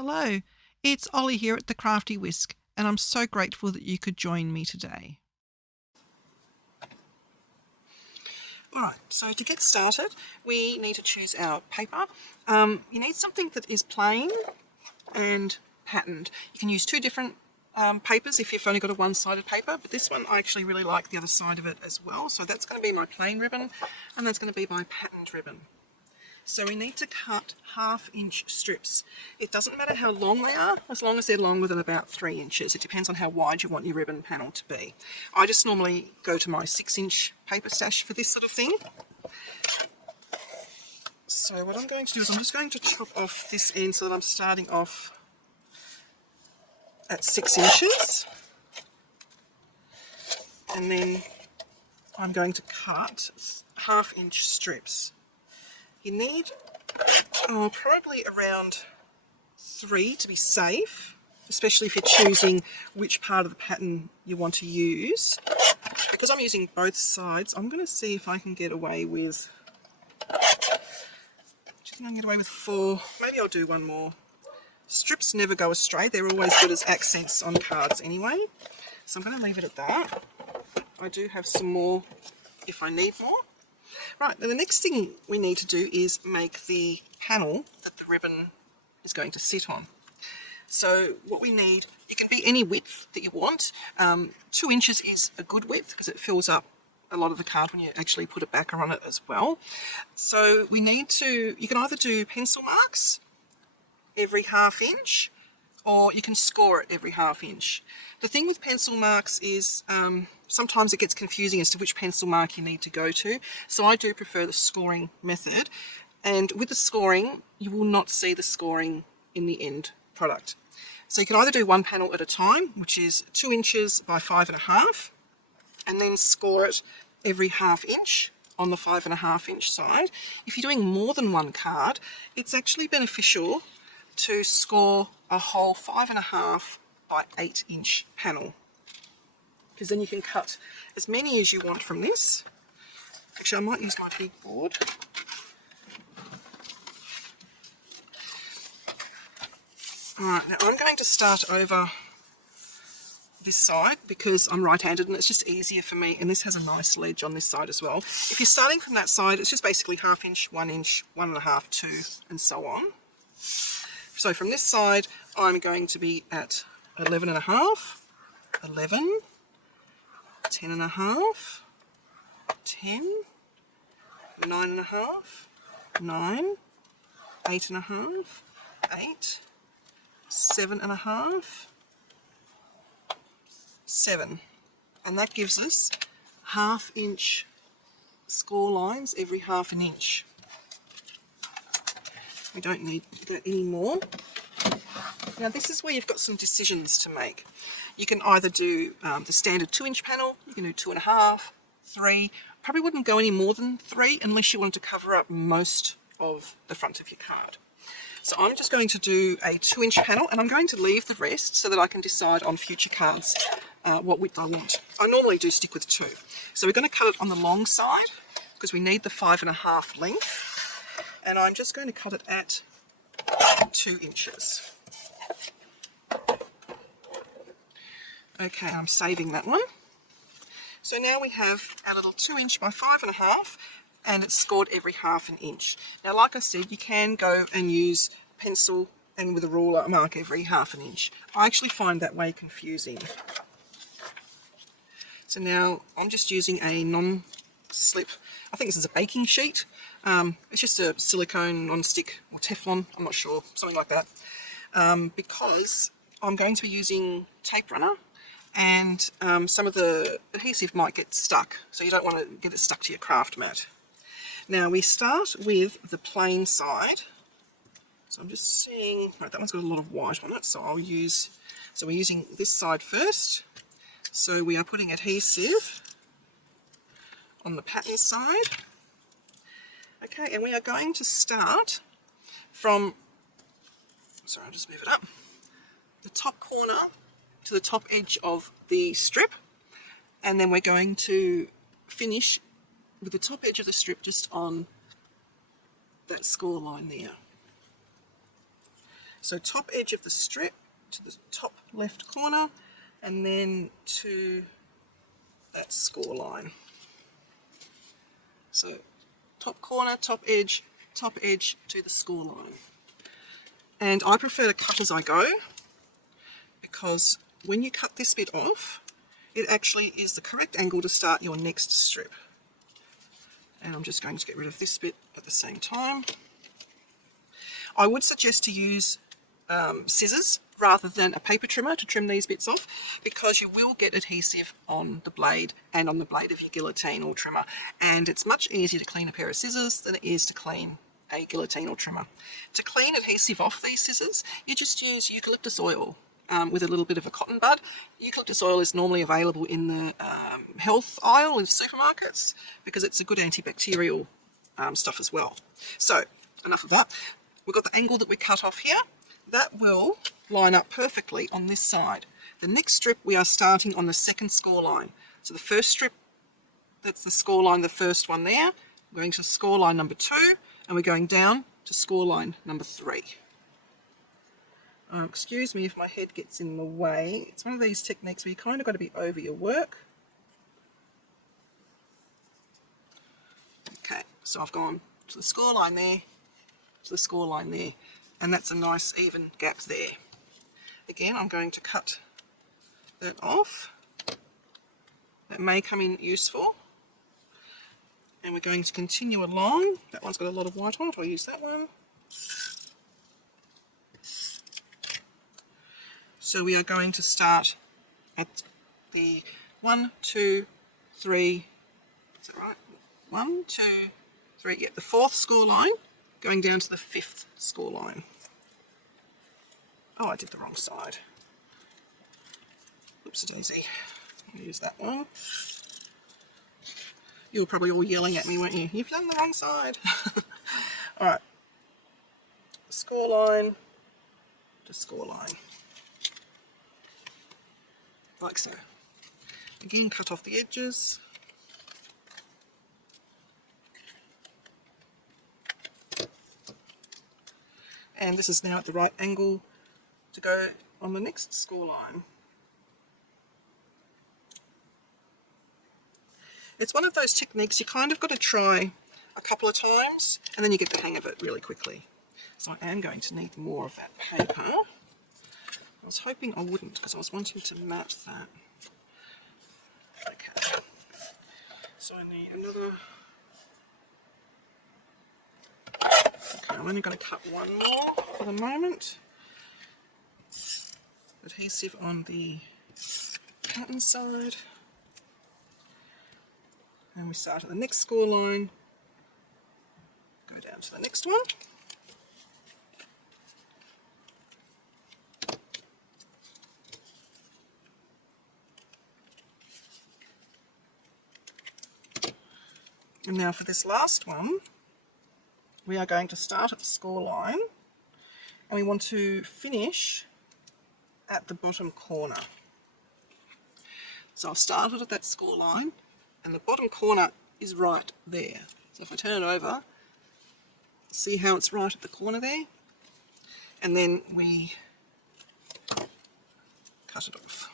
Hello, it's Ollie here at the Crafty Whisk, and I'm so grateful that you could join me today. Alright, so to get started, we need to choose our paper. You need something that is plain and patterned. You can use two different papers if you've only got a one-sided paper, but this one I actually really like the other side of it as well. So that's going to be my plain ribbon, and that's going to be my patterned ribbon. So we need to cut 1/2 inch strips. It doesn't matter how long they are, as long as they're longer than about 3 inches. It depends on how wide you want your ribbon panel to be. I just normally go to my 6-inch paper stash for this sort of thing. So what I'm going to do is I'm just going to chop off this end so that I'm starting off at 6 inches. And then I'm going to cut 1/2 inch strips. You need probably around 3 to be safe, especially if you're choosing which part of the pattern you want to use. Because I'm using both sides, I'm going to see if I can get away with, 4. Maybe I'll do one more. Strips never go astray, they're always good as accents on cards anyway. So I'm going to leave it at that. I do have some more if I need more. Right, now the next thing we need to do is make the panel that the ribbon is going to sit on. So what we need, it can be any width that you want. 2 inches is a good width because it fills up a lot of the card when you actually put a backer on it as well. So we need to, you can either do pencil marks every 1/2 inch, or you can score it every 1/2 inch. The thing with pencil marks is sometimes it gets confusing as to which pencil mark you need to go to. So I do prefer the scoring method. And with the scoring, you will not see the scoring in the end product. So you can either do one panel at a time, which is 2 inches by 5.5, and then score it every 1/2 inch on the 5.5 inch side. If you're doing more than one card, it's actually beneficial to score a whole 5.5 by 8 inch panel, because then you can cut as many as you want from this. Actually, I might use my big board. Alright, now I'm going to start over this side because I'm right-handed and it's just easier for me, and this has a nice ledge on this side as well. If you're starting from that side, it's just basically 1/2 inch, 1 inch, 1.5, 2, and so on. So from this side, I'm going to be at 11.5, 11, 10.5, 10, 9.5, 9, 8.5, 8, 7.5, 7. And that gives us 1/2 inch score lines every 1/2 inch. We don't need that anymore. Now this is where you've got some decisions to make. You can either do the standard 2-inch panel, you can do 2.5, 3. Probably wouldn't go any more than 3 unless you wanted to cover up most of the front of your card. So I'm just going to do a 2-inch panel, and I'm going to leave the rest so that I can decide on future cards what width I want. I normally do stick with 2. So we're going to cut it on the long side because we need the 5.5 length. And I'm just going to cut it at 2 inches. Okay, I'm saving that one. So now we have our little 2-inch by 5.5, and it's scored every 1/2 inch. Now, like I said, you can go and use pencil and with a ruler mark every 1/2 inch. I actually find that way confusing. So now I'm just using a non-slip, I think this is a baking sheet. It's just a silicone non-stick or Teflon, I'm not sure, something like that. Because I'm going to be using tape runner, and some of the adhesive might get stuck, so you don't want to get it stuck to your craft mat. Now we start with the plain side. So I'm just seeing, right, that one's got a lot of white on it, so we're using this side first. So we are putting adhesive on the pattern side. Okay, and we are going to start from, sorry, I'll just move it up, the top corner to the top edge of the strip, and then we're going to finish with the top edge of the strip just on that score line there. So top edge of the strip to the top left corner, and then to that score line. So top corner, top edge to the score line. And I prefer to cut as I go, because when you cut this bit off, it actually is the correct angle to start your next strip. And I'm just going to get rid of this bit at the same time. I would suggest to use scissors rather than a paper trimmer to trim these bits off, because you will get adhesive on the blade and on the blade of your guillotine or trimmer, and it's much easier to clean a pair of scissors than it is to clean a guillotine or trimmer. To clean adhesive off these scissors, you just use eucalyptus oil with a little bit of a cotton bud. Eucalyptus oil is normally available in the health aisle in supermarkets because it's a good antibacterial stuff as well. So enough of that. We've got the angle that we cut off here. That will line up perfectly on this side. The next strip, we are starting on the second score line. So the first strip, that's the score line, the first one there. We're going to score line number 2, and we're going down to score line number 3. Excuse me if my head gets in the way. It's one of these techniques where you kind of got to be over your work. Okay, so I've gone to the score line there, to the score line there, and that's a nice even gap there. Again, I'm going to cut that off. That may come in useful. And we're going to continue along. That one's got a lot of white on it, I'll use that one. So we are going to start at the 1, 2, 3, is that right? 1, 2, 3, yeah, the 4th score line, going down to the 5th score line. Oh, I did the wrong side. Oopsie daisy. I'll use that one. You were probably all yelling at me, weren't you? You've done the wrong side. Alright. Score line to score line. Like so. Again, cut off the edges. And this is now at the right angle to go on the next score line. It's one of those techniques you kind of got to try a couple of times and then you get the hang of it really quickly. So I am going to need more of that paper. I was hoping I wouldn't because I was wanting to mat that. Okay, so I need another. Okay, I'm only going to cut one more for the moment. Adhesive on the pattern side. And we start at the next score line, go down to the next one. And now for this last one, we are going to start at the score line and we want to finish at the bottom corner. So I've started at that score line and the bottom corner is right there. So if I turn it over, see how it's right at the corner there? And then we cut it off.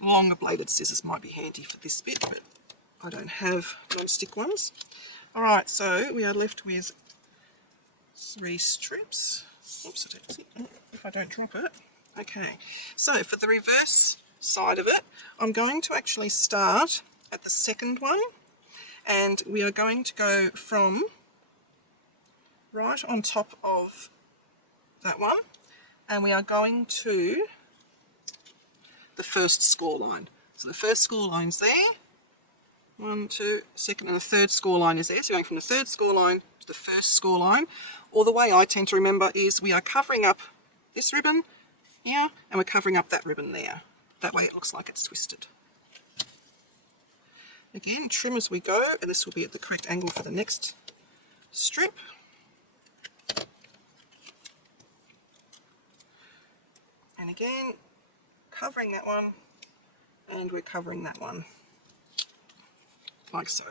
Longer bladed scissors might be handy for this bit, but I don't have non-stick ones. Alright, so we are left with 3 strips. Oops, if I don't drop it. Okay, so for the reverse side of it, I'm going to actually start at the second one, and we are going to go from right on top of that one, and we are going to the first score line. So the first score line's there, 1, 2, second, and the third score line is there. So going from the third score line to the first score line, or the way I tend to remember is we are covering up this ribbon here, and we're covering up that ribbon there. That way it looks like it's twisted. Again, trim as we go, and this will be at the correct angle for the next strip. And again, covering that one, and we're covering that one, like so.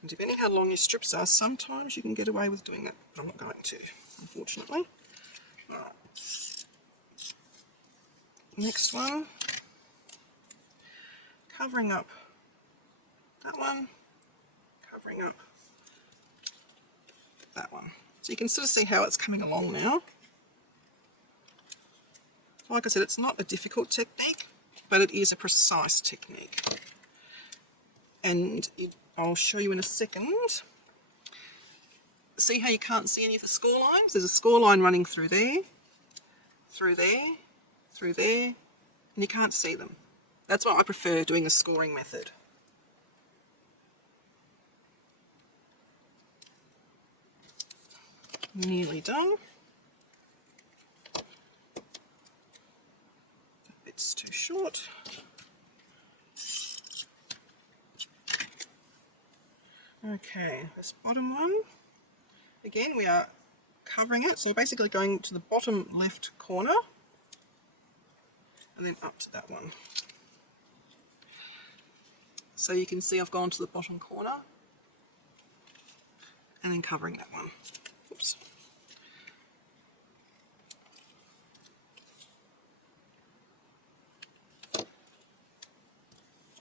And depending how long your strips are, sometimes you can get away with doing that, but I'm not going to, unfortunately. Alright. Next one, covering up that one, covering up that one. So you can sort of see how it's coming along now. Like I said, it's not a difficult technique, but it is a precise technique. And I'll show you in a second. See how you can't see any of the score lines? There's a score line running through there, through there, through there, and you can't see them. That's why I prefer doing the scoring method. Nearly done. That bit's too short. Okay, this bottom one, again we are covering it, so basically going to the bottom left corner and then up to that one. So you can see I've gone to the bottom corner and then covering that one. Oops.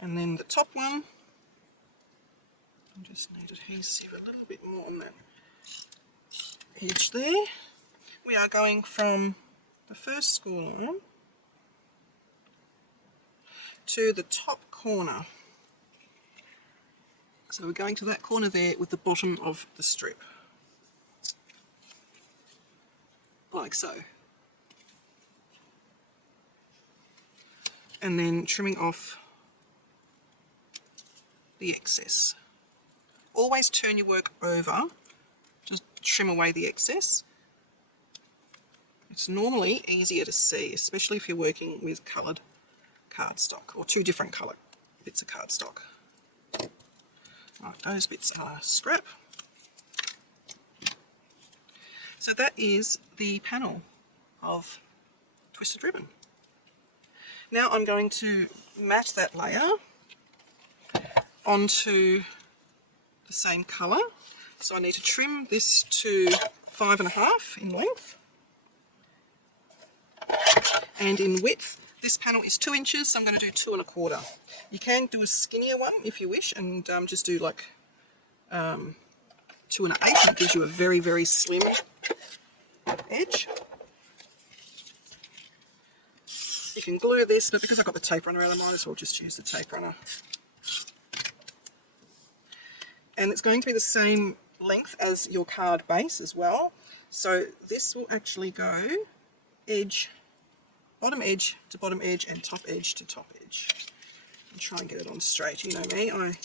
And then the top one, I just need adhesive a little bit more on that edge there. We are going from the first score line to the top corner. So we're going to that corner there with the bottom of the strip. Like so. And then trimming off the excess. Always turn your work over, just trim away the excess. It's normally easier to see, especially if you're working with coloured cardstock or two different colour bits of cardstock. Right, those bits are scrap. So that is the panel of Twisted Ribbon. Now I'm going to mat that layer onto the same colour. So I need to trim this to 5.5 in length. And in width, this panel is 2 inches, so I'm going to do 2.25. You can do a skinnier one if you wish, and just do like 2 1/8. It gives you a very, very slim edge. You can glue this, but because I've got the tape runner out, I might as well just use the tape runner. And it's going to be the same length as your card base as well. So this will actually go edge, bottom edge to bottom edge and top edge to top edge. And try and get it on straight. You know me, I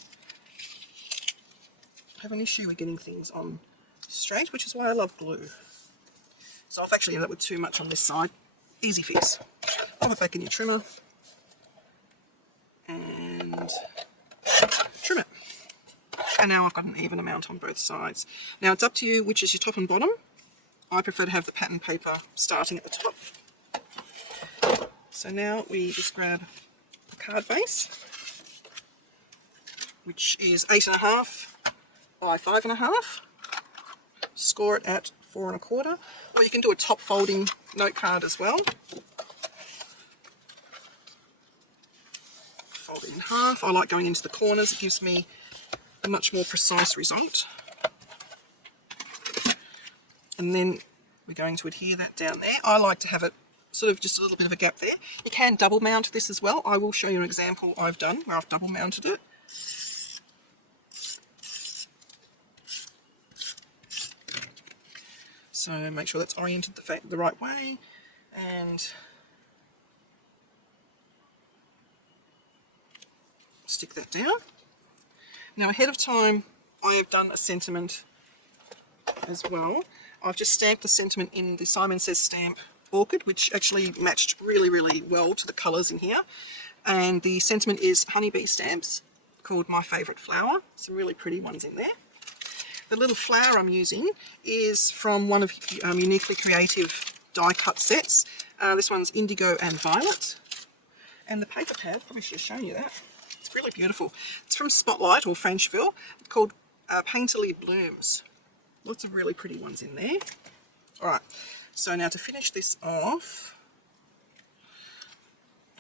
have an issue with getting things on straight, which is why I love glue. So I've actually ended up with too much on this side. Easy fix. Pop it back in your trimmer and trim it. And now I've got an even amount on both sides. Now it's up to you which is your top and bottom. I prefer to have the pattern paper starting at the top. So now we just grab the card base, which is 8.5 by 5.5. Score it at 4.25. Or you can do a top folding note card as well. Fold it in half. I like going into the corners. It gives me a much more precise result. And then we're going to adhere that down there. I like to have it sort of just a little bit of a gap there. You can double mount this as well. I will show you an example I've done where I've double mounted it. So make sure that's oriented the right way, and stick that down. Now ahead of time I have done a sentiment as well. I've just stamped the sentiment in the Simon Says stamp orchid, which actually matched really, really well to the colours in here. And the sentiment is honeybee stamps called My Favourite Flower. Some really pretty ones in there. The little flower I'm using is from one of Uniquely Creative die cut sets. This one's Indigo and Violet. And the paper pad, probably should have shown you that. It's really beautiful. It's from Spotlight or Frenchville, called Painterly Blooms. Lots of really pretty ones in there. Alright, so now to finish this off,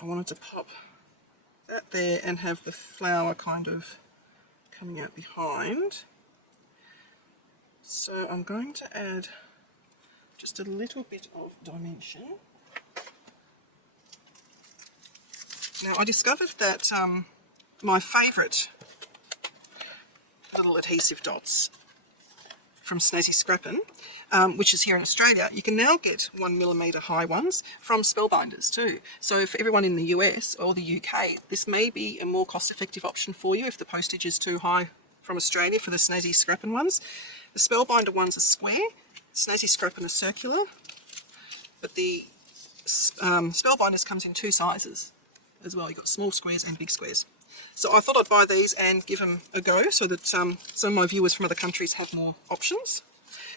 I wanted to pop that there and have the flower kind of coming out behind. So I'm going to add just a little bit of dimension. Now I discovered that my favourite little adhesive dots from Snazzy Scrappin', which is here in Australia, you can now get 1mm high ones from Spellbinders too. So for everyone in the US or the UK, this may be a more cost-effective option for you if the postage is too high from Australia for the Snazzy Scrappin' ones. The Spellbinder ones are square, Snazzy Scrappin' are circular, but the Spellbinders comes in 2 sizes as well. You've got small squares and big squares. So I thought I'd buy these and give them a go so that some of my viewers from other countries have more options.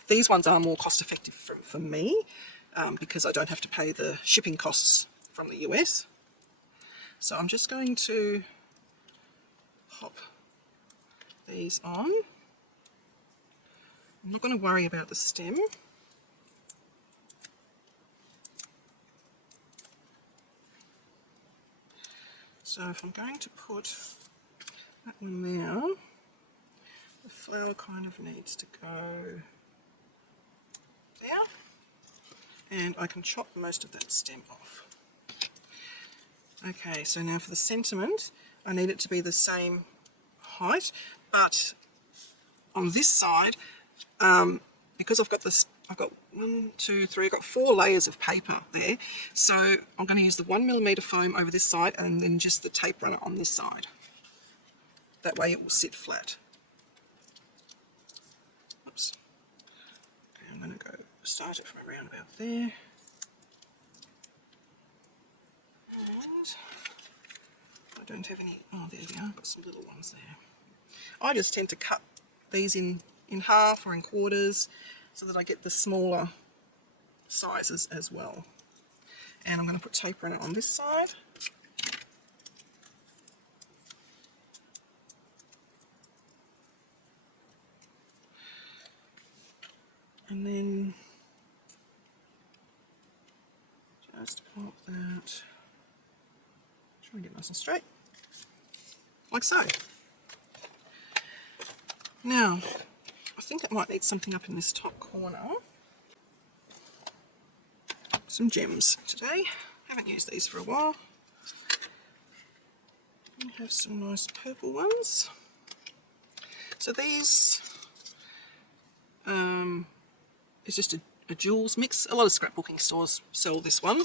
These ones are more cost effective for me because I don't have to pay the shipping costs from the US. So I'm just going to pop these on. I'm not going to worry about the stem. So if I'm going to put that one there, the flower kind of needs to go there, and I can chop most of that stem off. Okay, so now for the sentiment, I need it to be the same height, but on this side, because I've got 4 layers of paper there, so I'm going to use the 1mm foam over this side and then just the tape runner on this side. That way it will sit flat. Oops. Okay, I'm going to go start it from around about there. And I don't have any, oh there we are, I've got some little ones there. I just tend to cut these in half or in quarters so that I get the smaller sizes as well. And I'm going to put tape runner on this side. And then just pop that, try and get nice and straight, like so. Now, I think it might need something up in this top corner. Some gems today. Haven't used these for a while. We have some nice purple ones. So these is just a jewels mix. A lot of scrapbooking stores sell this one.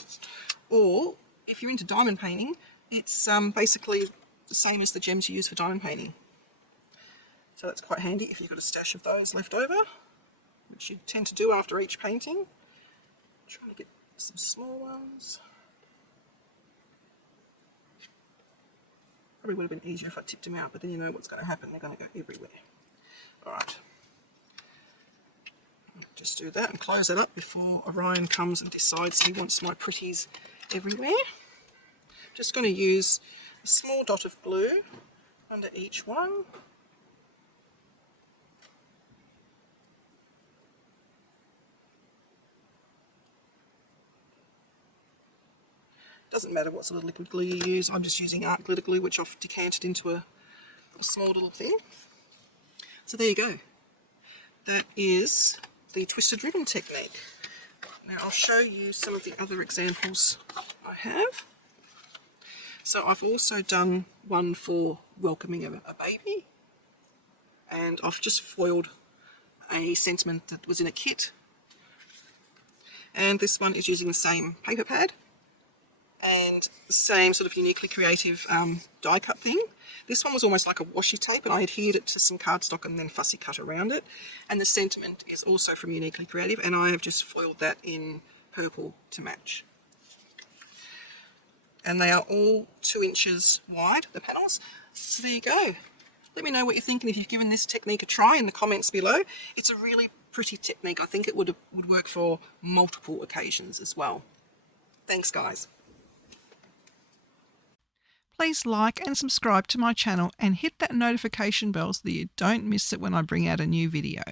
Or if you're into diamond painting, it's basically the same as the gems you use for diamond painting. So that's quite handy if you've got a stash of those left over, which you tend to do after each painting. Trying to get some small ones. Probably would have been easier if I tipped them out, but then you know what's going to happen. They're going to go everywhere. Alright. Just do that and close it up before Orion comes and decides he wants my pretties everywhere. Just going to use a small dot of glue under each one. Doesn't matter what sort of liquid glue you use. I'm just using art glitter glue, which I've decanted into a small little thing. So there you go. That is the twisted ribbon technique. Now I'll show you some of the other examples I have. So I've also done one for welcoming a baby, and I've just foiled a sentiment that was in a kit. And this one is using the same paper pad and the same sort of uniquely creative die cut thing. This one was almost like a washi tape, and I adhered it to some cardstock and then fussy cut around it. And the sentiment is also from Uniquely Creative, and I have just foiled that in purple to match. And they are all 2 inches wide, the panels. So there you go. Let me know what you think, and if you've given this technique a try in the comments below. It's a really pretty technique. I think it would work for multiple occasions as well. Thanks, guys. please like and subscribe to my channel and hit that notification bell so that you don't miss it when I bring out a new video.